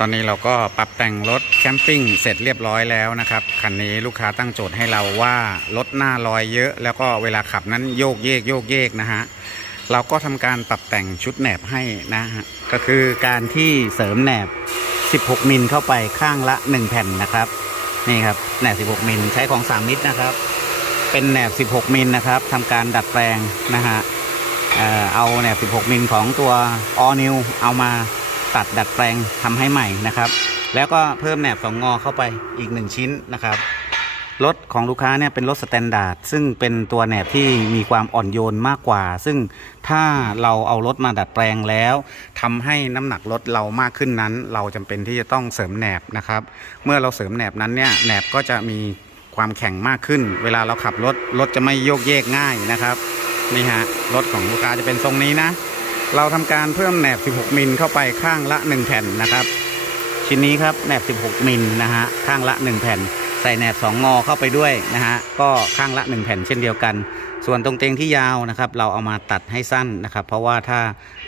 ตอนนี้เราก็ปรับแต่งรถแคมปิ้งเสร็จเรียบร้อยแล้วนะครับ คันนี้ลูกค้าตั้งโจทย์ให้เราว่ารถหน้าลอยเยอะ แล้วก็เวลาขับนั้นโยกเยกโยกเยกนะฮะ เราก็ทำการปรับแต่งชุดแหนบให้นะฮะ ก็คือการที่เสริมแหนบ 16 มิลเข้าไปข้างละ 1 แผ่นนะครับ นี่ครับแหนบ 16 มิลใช้ของ 3 มิตรนะครับ เป็นแหนบ 16 มิลนะครับทำการดัดแปลงนะฮะ เอ่อเอาแหนบ 16 มิลของตัว All New เอามา ตัดดัดแปลงทำให้ใหม่นะครับ แล้วก็เพิ่มแหนบสองงอเข้าไปอีก 1 ชิ้นนะครับรถของลูกค้าเนี่ยเป็นรถสแตนดาร์ดซึ่งเป็นตัวแหนบที่มีความอ่อนโยนมากกว่า ซึ่งถ้าเราเอารถมาดัดแปลงแล้วทำให้น้ำหนักรถเรามากขึ้นนั้น เราจำเป็นที่จะต้องเสริมแหนบนะครับ เมื่อเราเสริมแหนบนั้นเนี่ยแหนบก็จะมีความแข็งมากขึ้น เวลาเราขับรถรถจะไม่โยกเยกง่ายนะครับนี่ฮะรถของลูกค้าจะเป็นทรงนี้นะ เราทำการเพิ่มแหนบ 16 มิลเข้าไปข้างละ 1 แผ่นนะครับ ชิ้นนี้ครับแหนบ 16 มิลนะฮะข้างละ 1 แผ่น ใส่แหนบ 2 งอเข้าไปด้วยนะฮะก็ข้างละ 1 แผ่นเช่นเดียวกัน ส่วนตรงเตงที่ยาวนะครับ เราเอามาตัดให้สั้นนะครับ เพราะว่าถ้า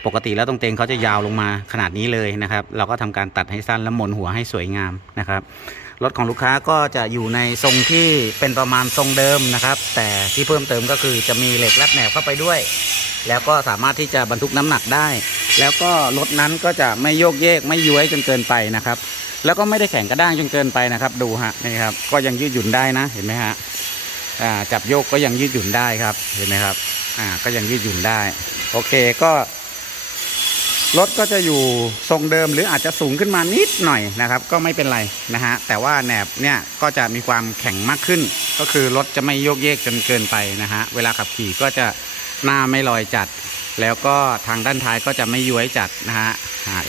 ปกติแล้วตรงเตงเขาจะยาวลงมาขนาดนี้เลยนะครับ เราก็ทำการตัดให้สั้นแล้วหมุนหัวให้สวยงามนะครับรถของลูกค้าก็จะอยู่ในทรงที่เป็นประมาณทรงเดิมนะครับ แต่ที่เพิ่มเติมก็คือจะมีเหล็กรัดแหนบเข้าไปด้วย แล้วก็สามารถที่จะบรรทุกน้ำหนักได้ แล้วก็รถนั้นก็จะไม่โยกเยกไม่ย้วยจนเกินไปนะครับ แล้วก็ไม่ได้แข็งกระด้างจนเกินไปนะครับ ดูฮะนี่ครับก็ยังยืดหยุ่นได้นะเห็นไหมฮะจับโยกก็ยังยืดหยุ่นได้ครับเห็นไหมครับอ่าก็ยังยืดหยุ่นได้ โอเคก็รถก็จะอยู่ทรงเดิมหรืออาจจะสูงขึ้นมานิดหน่อยนะครับ ก็ไม่เป็นไรนะฮะแต่ว่าแหนบเนี่ยก็จะมีความแข็งมากขึ้น ก็คือรถจะไม่โยกเยกจนเกินไปนะฮะเวลาขับขี่ก็จะ หน้าไม่ลอยจัด แล้วก็ทางด้านท้ายก็จะไม่ย้วยจัดนะฮะ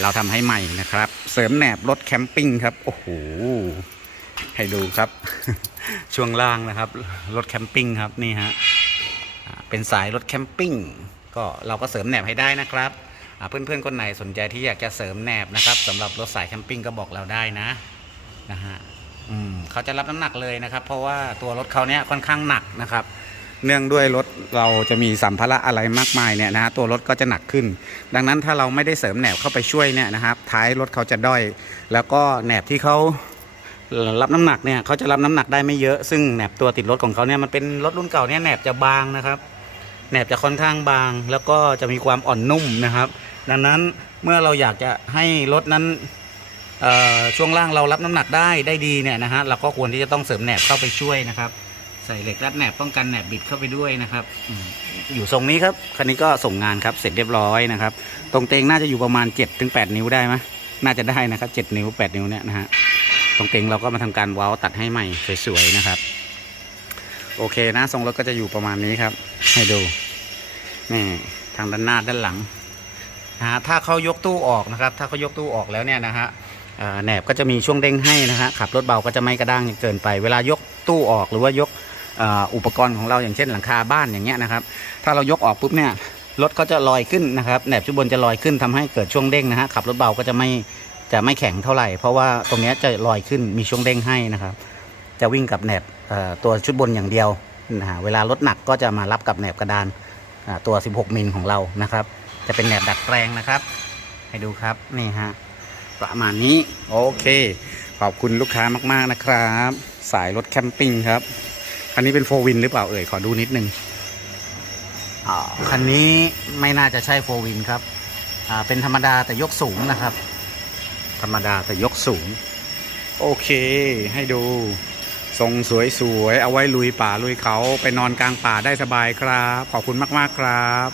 เราทำให้ใหม่นะครับ เสริมแหนบรถแคมปิ้งครับ โอ้โหให้ดูครับ ช่วงล่างนะครับ รถแคมปิ้งครับนี่ฮะเป็นสายรถแคมปิ้งก็เราก็เสริมแหนบให้ได้นะครับอ่าเพื่อนๆคนไหนสนใจที่อยากจะเสริมแหนบนะครับสำหรับรถสายแคมปิ้งก็บอกเราได้นะนะฮะเขาจะรับน้ำหนักเลยนะครับ เพราะว่าตัวรถเขาเนี้ยค่อนข้างหนักนะครับ เนื่องด้วยรถเราจะมีสัมภาระอะไรมากมายเนี่ยนะฮะตัวรถก็จะหนักขึ้น ดังนั้นถ้าเราไม่ได้เสริมแหนบเข้าไปช่วยเนี่ยนะครับ ท้ายรถเขาจะด้อย แล้วก็แหนบที่เขารับน้ำหนักเนี่ยเขาจะรับน้ำหนักได้ไม่เยอะซึ่งแหนบตัวติดรถของเขาเนี่ยมันเป็นรถรุ่นเก่าเนี่ยแหนบจะบางนะครับแหนบจะค่อนข้างบาง แล้วก็จะมีความอ่อนนุ่มนะครับ ดังนั้นเมื่อเราอยากจะให้รถนั้นช่วงล่างเรารับน้ำหนักได้ได้ดีเนี่ยนะฮะเราก็ควรที่จะต้องเสริมแหนบเข้าไปช่วยนะครับ ใส่เหล็กรัดแหนบป้องกันแหนบบิดเข้าไปด้วยนะครับอืมอยู่ทรงนี้ครับคันนี้ก็ส่งงานครับเสร็จเรียบร้อยนะครับ ตรงเตงน่าจะอยู่ประมาณ7จ็ถึงแนิ้วได้ไหมน่าจะได้นะครับ7นิ้ว 8 นิ้วเนี่ยนะฮะตรงเตงเราก็มาทำการเว้าตัดให้ใหม่สวยๆนะครับ โอเคนะทรงรถก็จะอยู่ประมาณนี้ครับ ให้ดูนี่ทางด้านหน้าด้านหลังนะฮะถ้าเขายกตู้ออกนะครับ ถ้าเขายกตู้ออกแล้วเนี่ยนะฮะอ่าแหนบก็จะมีช่วงเด้งให้นะฮะขับรถเบาก็จะไม่กระด้างจนเกินไป เวลายกตู้ออกหรือว่ายก อุปกรณ์ของเราอย่างเช่นหลังคาบ้านอย่างเงี้ยนะครับ ถ้าเรายกออกปุ๊บเนี่ยรถเขาจะลอยขึ้นนะครับแหนบชุดบนจะลอยขึ้นทำให้เกิดช่วงเด้งนะฮะขับรถเบาก็จะไม่จะไม่แข็งเท่าไหร่ เพราะว่าตรงเนี้ยจะลอยขึ้นมีช่วงเด้งให้นะครับ จะวิ่งกับแหนบตัวชุดบนอย่างเดียวนะฮะเวลารถหนักก็จะมารับกับแหนบกระดานตัว 16 มิลของเรานะครับ จะเป็นแหนบดัดแปลงนะครับ ให้ดูครับนี่ฮะประมาณนี้โอเค ขอบคุณลูกค้ามากๆนะครับ สายรถแคมปิ้งครับ คันนี้เป็นโฟวินหรือเปล่าเอ่ยขอดูนิดนึงอ่าคันนี้ไม่น่าจะใช่โฟวินครับอ่าเป็นธรรมดาแต่ยกสูงนะครับ ธรรมดาแต่ยกสูง โอเค ให้ดูทรงสวยๆ เอาไว้ลุยป่าลุยเขาไปนอนกลางป่าได้สบายครับ ขอบคุณมากๆครับ